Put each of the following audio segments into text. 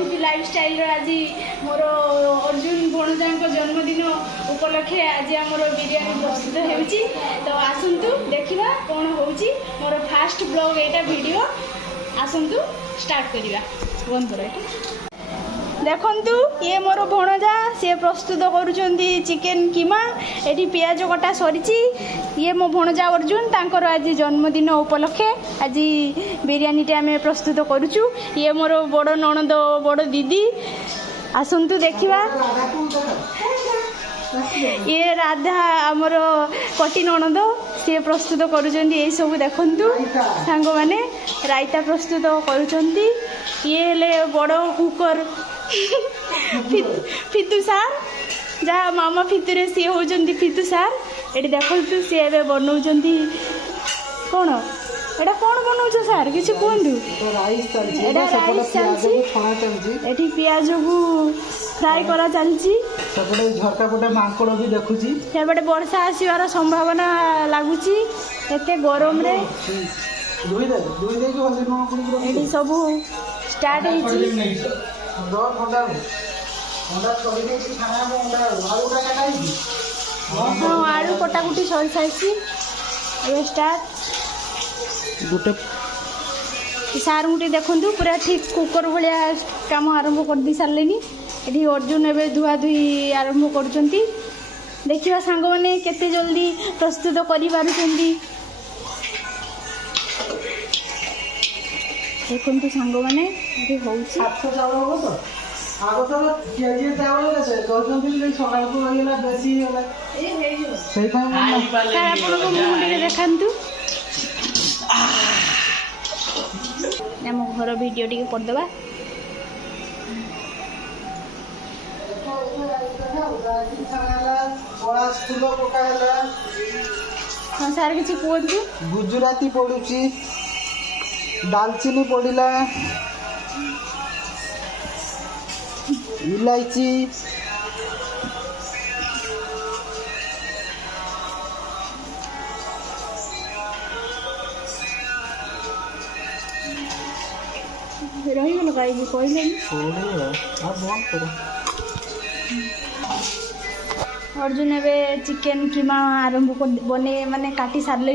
प्रकृति लाइफस्टाइल आज मोर अर्जुन भणजा जन्मदिन उपलक्षे आज आमर बिरियानी प्रस्तुत होउची। तो आसंतु देखिबा कौन होउची मोर फास्ट ब्लॉग एटा वीडियो आसंतु स्टार्ट करिबा। बंद करो एटा देखंतु ये मोर भणजा से प्रस्तुत करुचंदी चिकेन कीमा। एटी पियाज कटा सरीची। ये मो भणजा अर्जुन तांकर आज जन्मदिन उपलक्षे आज बिरियानी टे आमे प्रस्तुत करुचु। ये मोर बड़ ननद बड़ दीदी आसंतु देखिबा। ये राधा आमर कटी ननद सी प्रस्तुत करुचंदी। ये सब देखंतु सांग माने रायता प्रस्तुत करुचंदी। ये ले बड़ कुकर फितु सार जहाँ मामा फितुरे सी होचंदी फितु सार। एटी देखंतु सी एबे बनाउचंदी कौन एटा कौन बनाउछ सार किछि कोंदु। राइस चलछि एटा राइस चलछि छणा चलछि। एटी प्याज को फ्राई करा चलछि। सेपटे झरका पटे मांकड़ भी देखुछि। सेपटे वर्षा आसीबार संभावना लागुछि एते गरम रे। दुई दे के हल्दी नमक पुड़ी एटी सब स्टार्ट हेछि। हाँ आलू कटाकुटी सरी सारी ये स्टार्ट गोटे सार गुटे देखु पूरा ठीक कुकर भाया काम आरंभ कर दी सारे। ये अर्जुन एवं धुआ धुई आरंभ कर देखा सांग मैंने केते जल्दी प्रस्तुत कर देखु सांग मैंने देखु घर वीडियो टी करदे। हाँ सार किसी कहतु। गुजराती पड़ुची दालचीनी पड़िला इलायची रहीगल कहीं कहले बंद करो। अर्जुन एवं चिकेन कीमा आरंभ कर बने माने काटी सारे।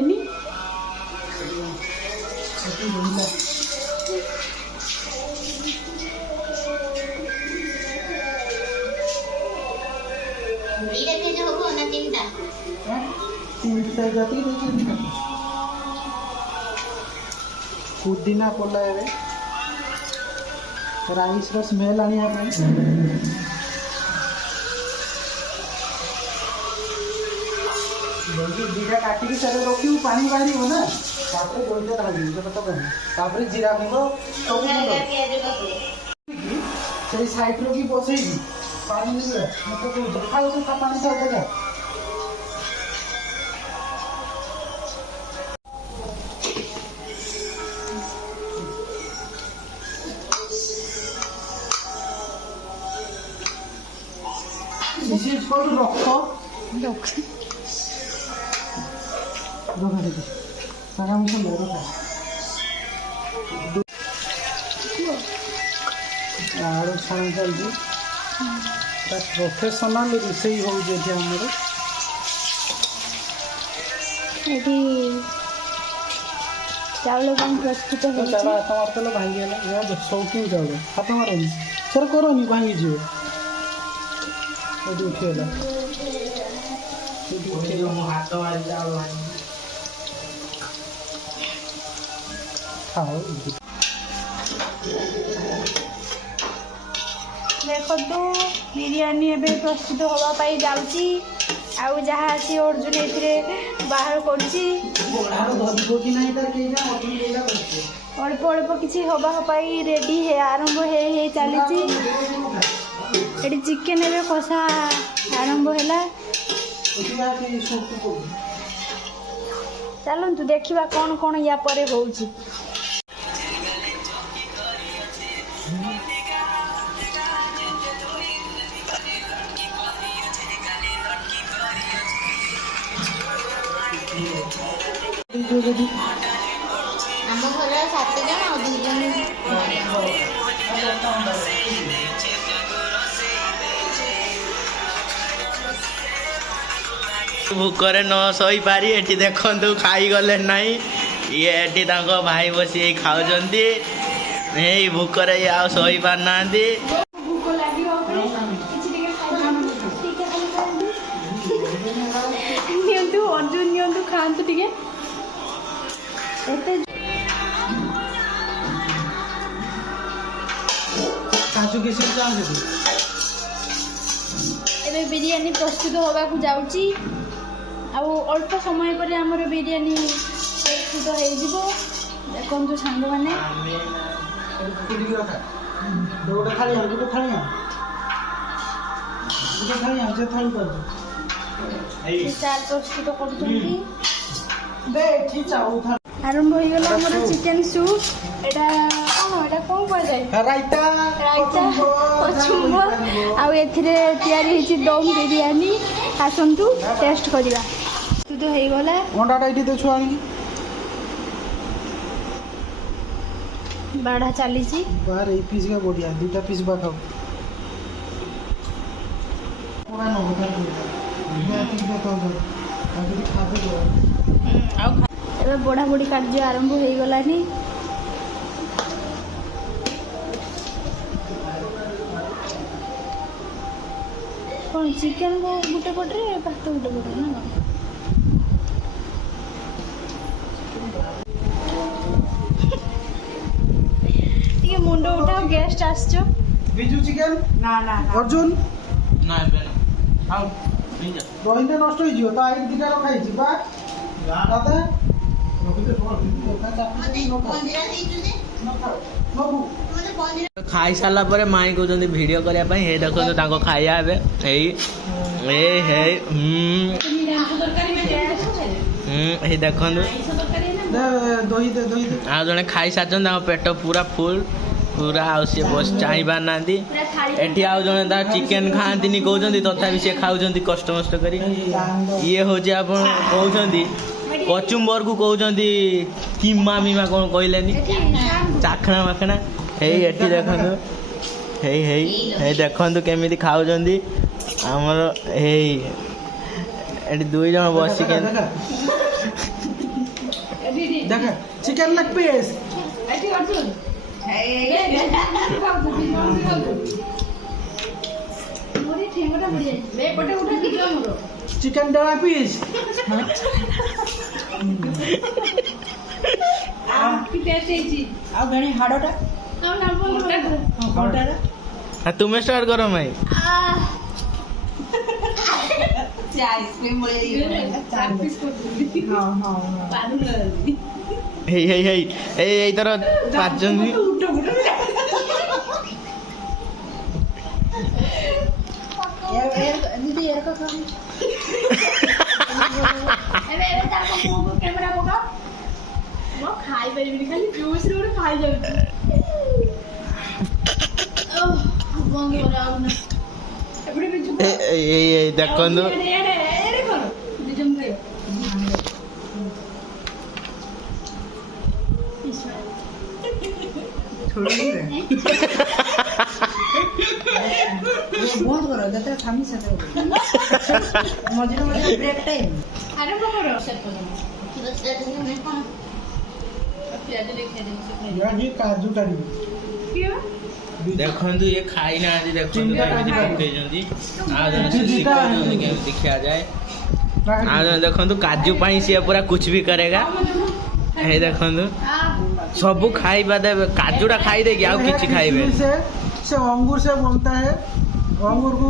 पुदीना पड़ा है राइस रो स्मेल आनी जीरा काटिक रखी पानी बाहर ना तापर जीरा गुंड सब साइड रो बसई पानी पानी था This is called rock. छाण चलती प्रोफेशनल रोषे होमर चावल प्रस्तुत तेल भांगी शौकीन चावल हाथ मारनी सर करनी भांगी जीव उठेगा खाओ देखो तो बिरियानी एवं प्रस्तुत होगापाई जाऊँगी आउ जहाँ अच्छी अर्जुन ए बाहर करुच्ची अल्प अल्प किसी होगापाई रेडी है आरंभ है चली ये चिकेन एवं कषा आरंभ है। चलतु देखा कौन कौन या पर होउची। आम घर 7 जन और 2 जन ଭୋକରେ ନ ଶୋଇପାରି ଏଠି ଦେଖନ୍ତୁ ଖାଇଗଲେ ନାହିଁ ଇଏ ଏଠି ତାଙ୍କ ଭାଇ ବସି ଏଇ ଖାଉଛନ୍ତି ଏଇ ଭୋକରେ ଇଏ ଆଉ ଶୋଇ ପାରୁନାହାନ୍ତି। ଭୋକ ଲାଗିବ କିଛି ଟିକେ ନିଅନ୍ତୁ ଅର୍ଜୁନ ନିଅନ୍ତୁ ଖାଆନ୍ତୁ ଟିକେ। ଏତେ କାଜୁ କିସମିସ ଚାହୁଁଛନ୍ତି? ଏବେ ବିରିୟାନୀ ପ୍ରସ୍ତୁତ ହେବାକୁ ଯାଉଛି ଆଉ ଅଳ୍ପ ସମୟ ପରେ ଆମର ବିରିୟାନୀ ପ୍ରସ୍ତୁତ ହେଇଯିବ। ଦେଖନ୍ତୁ ସାଙ୍ଗମାନେ ଗୋଟେ ଥାଳି ଆଣ, ଗୋଟେ ଥାଳି ଆଣ, ଗୋଟେ ଥାଳି ଆଣ, ସେ ଥାଳି କରିଦେ। ଚାଲ ପ୍ରସ୍ତୁତ କରୁଛନ୍ତି। ଦେ ଏଠି ଚାଉ ଥାଳି। ଆରମ୍ଭ ହେଇଗଲା ଆମର ଚିକେନ ସୁପ୍। ଏଇଟା କ'ଣ କୁହାଯାଏ? ରାଇତା, ରାଇତା କଚୁମ୍ବ ଆଉ ଏଥିରେ ତିଆରି ହେଇଛି ଦମ୍ ବିରିୟାନୀ। ଆସନ୍ତୁ ଟେଷ୍ଟ କରିବା। ପ୍ରସ୍ତୁତ ହେଇଗଲା। ଅଣ୍ଡାଟା ଏଇଠି ଦେ ଛୁଆ ଆଣିକି। ବାଢ଼ା ଚାଲିଛି। बाहर एक पीस का बढ़िया, दूटा पीस बाखाओ पूरा नो उधर मैं ठीक देता हूं अभी खाते दो। ଏବେ ବଢ଼ାବଢ଼ି କାର୍ଯ୍ୟ ଆରମ୍ଭ ହେଇଗଲାଣି। କ'ଣ ଚିକେନ ଗୋଟେ ପଟରେ ଭାତ ଗୋଟେ ପଟରେ ନା କ'ଣ? ଟିକେ ମୁଣ୍ଡ ଉଠାଅ, ଗେଷ୍ଟ ଆସିଛ। बिजू चिकन ନା ନା अर्जुन ନା ଏବେ ନା ଖାଉ ନେଇଯା। ରହିଲେ ନଷ୍ଟ ହେଇଯିବ ତ ଆଇଟି ଦିଟା ରଖାଇଛି ବା ଦାଦା ଖାଇସାରିଲା ପରେ ମାଇଁ କହୁଛନ୍ତି ଭିଡ଼ିଓ କରିବା ପାଇଁ ହେଇ ଦେଖନ୍ତୁ ତାଙ୍କ ଖାଇବା ଏବେ ହେଇ ହେଇ ହେଇ ହେଇ ଦେଖନ୍ତୁ ଦହି ଦେ ଦହି ଦେ ଆଉ ଜଣେ ଖାଇସାରିଛନ୍ତି ତାଙ୍କ ପେଟ ପୁରା ଫୁଲ୍ ପୁରା ଆଉ ସିଏ ବସି ଚାହିଁ ପାରୁନାହାନ୍ତି। ଏଠି ଆଉ ଜଣେ ତା ଚିକେନ ଖାଆନ୍ତିନି କହୁଛନ୍ତି ତଥାପି ସିଏ ଖାଉଛନ୍ତି କଷ୍ଟମଷ୍ଟ କରି। ଇଏ ହେଉଛି ଆପଣ କହୁଛନ୍ତି କଚୁମ୍ବରକୁ କହୁଛନ୍ତି କିମା ମିମା କ'ଣ କହିଲେନି ଚାଖଣା ମାଖଣା। ହେଇ ଏଠି ଦେଖନ୍ତୁ ହେଇ ହେଇ ହେଇ ଦେଖନ୍ତୁ କେମିତି ଖାଉଛନ୍ତି ଆମର ହେଇ ଏଠି ଦୁଇ ଜଣ ବସିକି देख चिकन लेग पीस चिकन डरा पीस ତୁମେ ଷ୍ଟାର୍ଟ କର ମାଇଁ। ହେଇ ହେଇ ହେଇ ଏଇଥର ପାରୁଛନ୍ତି ଖାଇପାରିବିନି ଖାଲି ଜୁସ୍ ରେ ଗୋଟେ ଖାଇଯାଉଛି। ଏଇ ଦେଖନ୍ତୁ ବନ୍ଦ କର ଯେତେବେଳେ ଖାମି ସେତେବେଳେ ମଝିରେ ମଝିରେ ବ୍ରେକ୍ ଟାଇମ୍ ଆରମ୍ଭ କର। ये काजू टाइम ଦେଖନ୍ତୁ ଇଏ ଖାଇନାହାନ୍ତି ଦେଖନ୍ତୁ କେମିତି ପକେଇଛନ୍ତି ଆଉ ଜଣେ ସେ ଶିଖଉଛନ୍ତି କେମିତି ଖିଆଯାଏ। ଆଉ ଜଣେ ଦେଖନ୍ତୁ କାଜୁ ପାଇଁ ସିଏ ପୁରା କୁछ ବି କରେଗା। ହେଇ ଦେଖନ୍ତୁ ସବୁ ଖାଇବା ଦେବେ କାଜୁଟା ଖାଇଦେଇକି ଆଉ କିଛି ଖାଇବେ। से अंगूर से बनता है। अंगूर को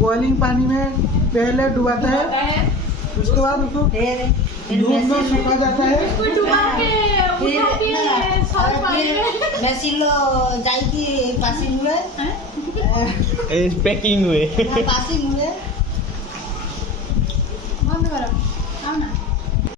बॉइलिंग पानी में पहले डुबाता है, उसके बाद उसको धूप में सुखा जाता है। ମେସିନ୍ ଯାଇକି ପାସିଂ ହୁଏ पैकिंग हुए ପାସିଂ ହୁଏ